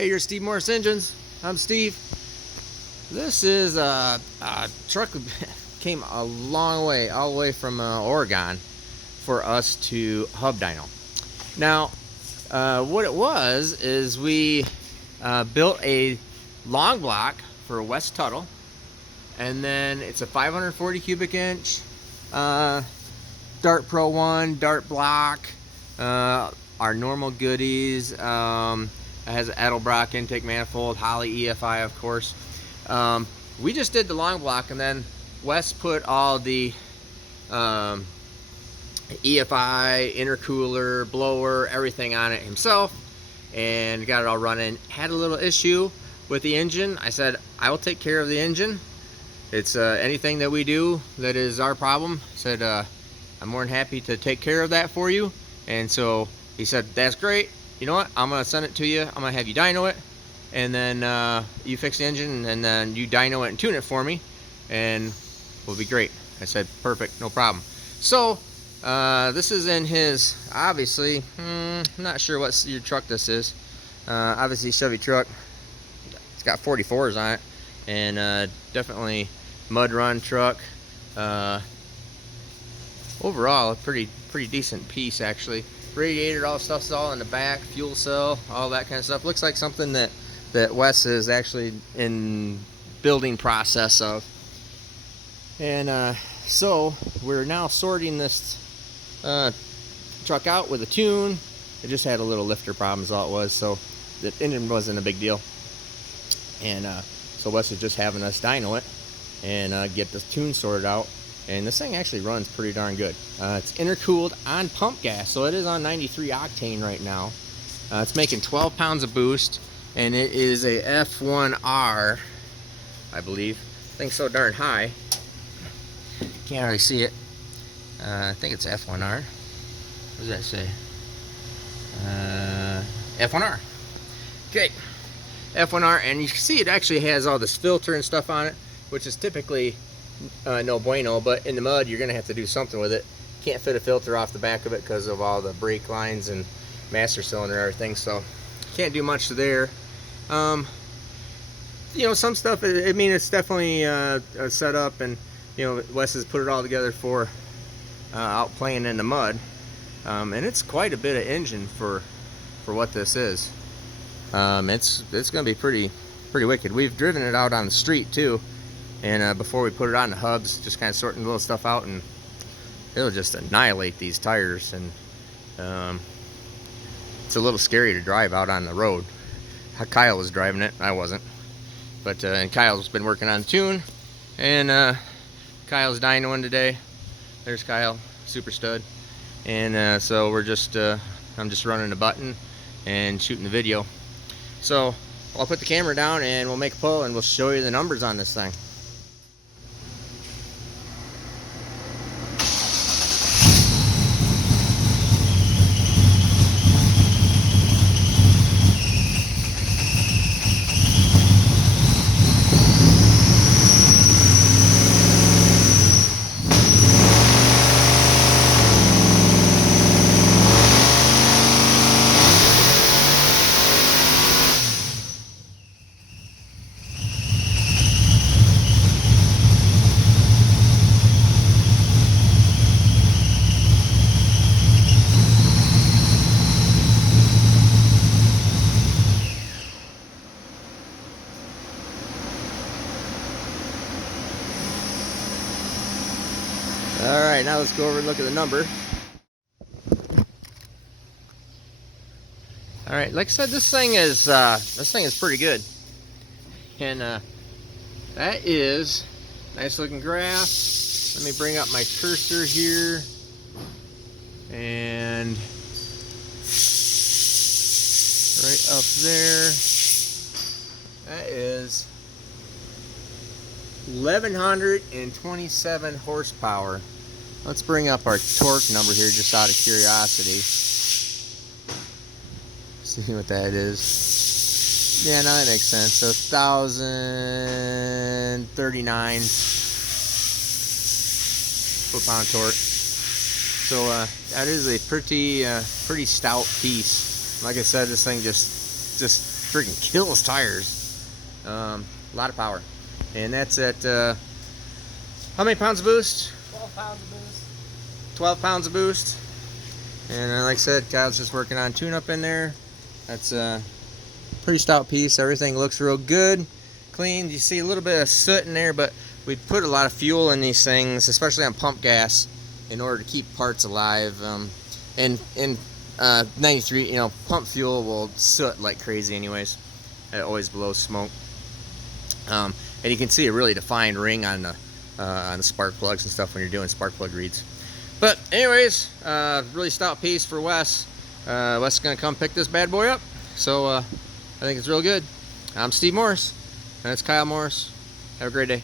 Hey, you're Steve Morris Engines. I'm Steve. This is a truck that came a long way, all the way from Oregon for us to hub dyno. Now, what it was is we built a long block for Wes Tuttle, and then it's a 540 cubic inch Dart Pro 1 Dart block. Our normal goodies. It has an Edelbrock intake manifold, Holley EFI, of course. We just did the long block, and then Wes put all the EFI, intercooler, blower, everything on it himself, and got it all running. Had a little issue with the engine. I said, I will take care of the engine. It's anything that we do that is our problem. Said, I'm more than happy to take care of that for you. And so he said, that's great. You know what? I'm going to send it to you. I'm going to have you dyno it. And then you fix the engine, and then you dyno it and tune it for me. And we'll be great. I said, perfect, no problem. So this is in his, obviously, I'm not sure what your truck this is. Obviously Chevy truck. It's got 44s on it. And definitely mud run truck. Overall, a pretty decent piece, actually. Radiator, all stuff's all in the back, fuel cell, all that kind of stuff. Looks like something that Wes is actually in building process of. And so we're now sorting this truck out with a tune. It just had a little lifter problem is all it was, so the engine wasn't a big deal. And so Wes is just having us dyno it and get this tune sorted out. And this thing actually runs pretty darn good. It's intercooled on pump gas, so it is on 93 octane right now. It's making 12 pounds of boost, and it is a F1R, I believe. Thing's so darn high, can't really see it. I think it's F1R. What does that say? F1R. Okay, F1R, and you can see it actually has all this filter and stuff on it, which is typically no bueno, but in the mud you're gonna have to do something with it. Can't fit a filter off the back of it because of all the brake lines and master cylinder and everything, so can't do much there. You know, some stuff, I mean, it's definitely set up, and you know, Wes has put it all together for out playing in the mud, and it's quite a bit of engine for what this is. It's gonna be pretty wicked. We've driven it out on the street too. And before we put it on the hubs, just kind of sorting little stuff out, and it'll just annihilate these tires. And it's a little scary to drive out on the road. Kyle was driving it, I wasn't. But and Kyle's been working on the tune, and Kyle's dynoing today. There's Kyle, super stud. And so we're just, I'm just running a button and shooting the video. So I'll put the camera down and we'll make a pull, and we'll show you the numbers on this thing. Alright, now let's go over and look at the number. Alright, like I said, this thing is pretty good. And that is nice looking graph. Let me bring up my cursor here. And right up there, that is 1127 horsepower. Let's bring up our torque number here just out of curiosity. See what that is. Yeah, no, that makes sense. So 1,039 foot-pound torque. So that is a pretty stout piece. Like I said, this thing just just freaking kills tires. A lot of power. And that's at, how many pounds of boost? 12 pounds of boost. 12 pounds of boost. And like I said, Kyle's just working on tune-up in there. That's a pretty stout piece. Everything looks real good, clean. You see a little bit of soot in there, but we put a lot of fuel in these things, especially on pump gas, in order to keep parts alive. And 93, you know, pump fuel will soot like crazy anyways. It always blows smoke. And you can see a really defined ring on the spark plugs and stuff when you're doing spark plug reads. But anyways, really stout piece for Wes. Wes is gonna come pick this bad boy up. So I think it's real good. I'm Steve Morris, and it's Kyle Morris. Have a great day.